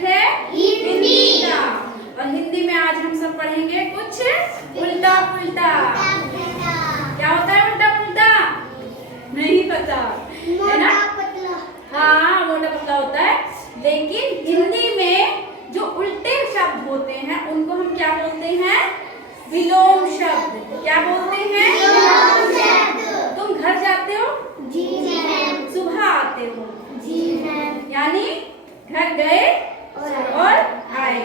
Subject है हिंदी का। और हिंदी में आज हम सब पढ़ेंगे कुछ उल्टा पुल्टा। क्या होता है उल्टा पुल्टा? नहीं पता है ना? हाँ, मोटा पतला होता है। लेकिन हिंदी में जो उल्टे शब्द होते हैं उनको हम क्या बोलते हैं? विलोम शब्द। क्या बोलते हैं? विलोम शब्द। तुम घर जाते हो? जी मैम। सुबह आते हो? जी मैम। यानी घर गए और आए।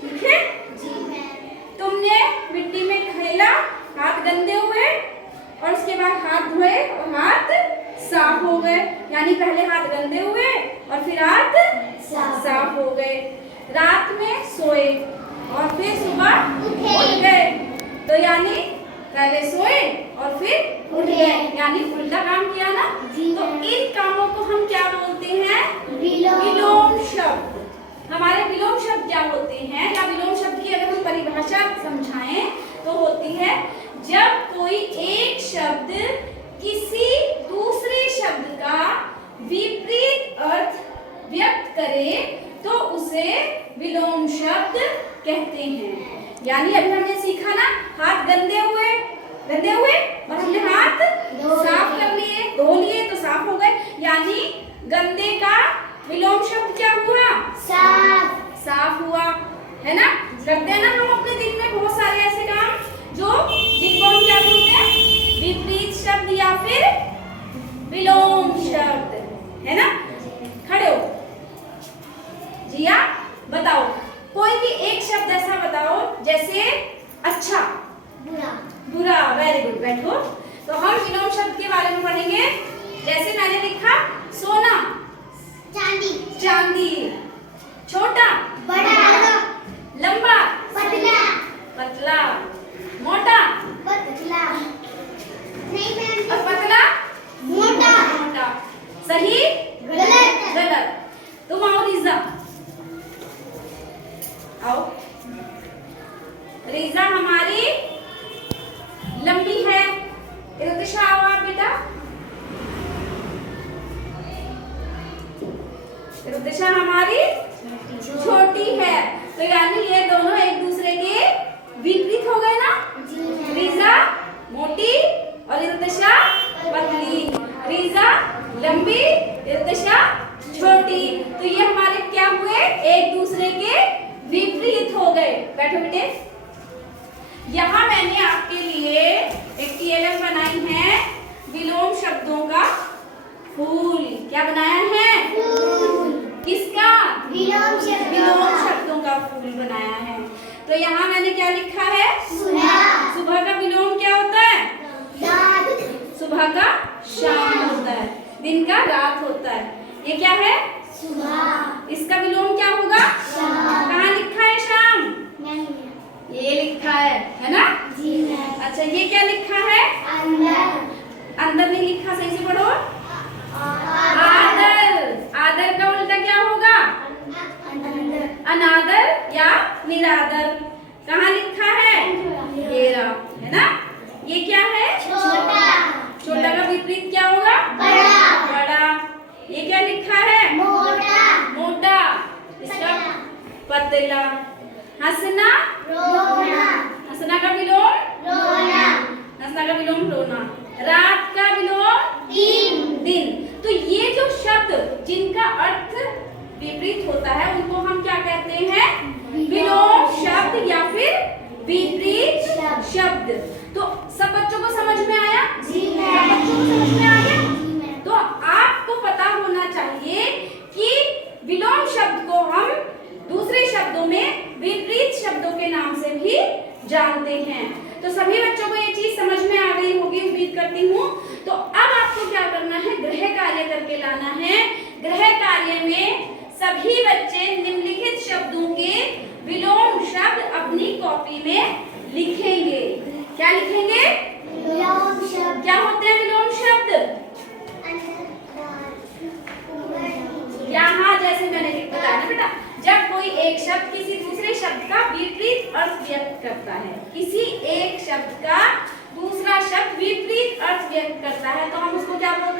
ठीक है? जी मैम। तुमने मिट्टी में खेला, हाथ गंदे हुए और उसके बाद हाथ धोए और हाथ साफ हो गए। यानी पहले हाथ गंदे हुए और फिर हाथ साफ हो गए। रात में सोए और फिर सुबह उठ गए। तो यानी पहले सोए और फिर उठ गए, यानी उल्टा काम किया ना। तो इन कामों को हम क्या बोलते हैं? विलोम शब्द। हमारे विलोम शब्द क्या होते हैं, या विलोम शब्द की अगर हम परिभाषा समझाएं तो होती है जब कोई एक शब्द किसी दूसरे शब्द का विपरीत अर्थ व्यक्त करे तो उसे विलोम शब्द कहते हैं। यानी अभी हमने सीखा ना, हाथ गंदे हुए और हमने हाथ साफ कर लिए, धो लिए तो साफ हो गए। यानी गंदे का विलोम शब्द क्या हुआ? साफ हुआ, है ना? करते हैं ना हम अपने दिन में बहुत सारे ऐसे काम जिनको हम क्या बोलते हैं? विपरीत शब्द या फिर विलोम शब्द, है ना? खड़े हो जिया, बताओ कोई भी एक शब्द ऐसा बताओ जैसे अच्छा, बुरा। वेरी गुड, बैठो। तो हम विलोम शब्द के बारे में पढ़ेंगे। जैसे मैंने लिखा सोना, चांदी, छोटा, बड़ा, लंबा, पतला, मोटा, और पतला, मोटा। सही, गलत। तुम आओ रीजा, आओ। रीजा हमारी लंबी है। इरतिशा आओ आप बेटा। इरतिशा हमारी छोटी है। तो यानी ये दोनों एक दूसरे के विपरीत हो गए ना। रीजा मोटी और इरतिशा पतली। रीजा लंबी, इरतिशा छोटी। तो ये हमारे क्या हुए? एक दूसरे के विपरीत हो गए। बैठो बेटे। यहाँ मैंने आपके लिए एक TLM बनाई है, विलोम शब्दों का फूल। क्या बनाया है? फूल। किसका? विलोम शब्दों का फूल बनाया है। तो यहाँ मैंने क्या लिखा है? सुबह का विलोम क्या होता है? सुबह का शाम होता है, दिन का रात होता है। ये क्या है? सुबह। इसका विलोम क्या होगा? कहाँ लिखा है शाम? ये लिखा है ना? जी मैम। अच्छा, ये क्या लिखा है? अंदर नहीं लिखा, सही से पढ़ो। आदर का उल्टा क्या होगा? अनादर या निरादर। कहाँ लिखा है? ये रहा, है ना? ये क्या है? छोटा का विपरीत क्या होगा? बड़ा। ये क्या लिखा है? मोटा। इसका पतला। हंसना, हंसना का विलोम रोना। रात का विलोम दिन। तो ये जो शब्द जिनका अर्थ विपरीत होता है उनको हम क्या कहते हैं? विलोम शब्द या फिर विपरीत शब्द। तो सब बच्चों को समझ में आया? जी मैम। सब बच्चों को समझ में आ गया? तो आपको पता होना चाहिए कि विलोम शब्द को हम दूसरे शब्दों में विपरीत शब्दों के नाम से भी जानते हैं। तो सभी बच्चों को ये चीज समझ में आ गई होगी, उम्मीद करती हूँ। तो अब आपको क्या करना है? गृह कार्य करके लाना है। गृह कार्य में सभी बच्चे निम्नलिखित शब्दों के विलोम शब्द अपनी कॉपी में लिखेंगे। क्या लिखेंगे? विलोम शब्द। क्या होते हैं विलोम शब्द? यहाँ जैसे मैंने बताया ना बेटा, जब कोई एक शब्द किसी दूसरे शब्द का विपरीत अर्थ व्यक्त करता है, किसी एक शब्द का दूसरा शब्द विपरीत अर्थ व्यक्त करता है, तो हम उसको क्या बोलते हैं?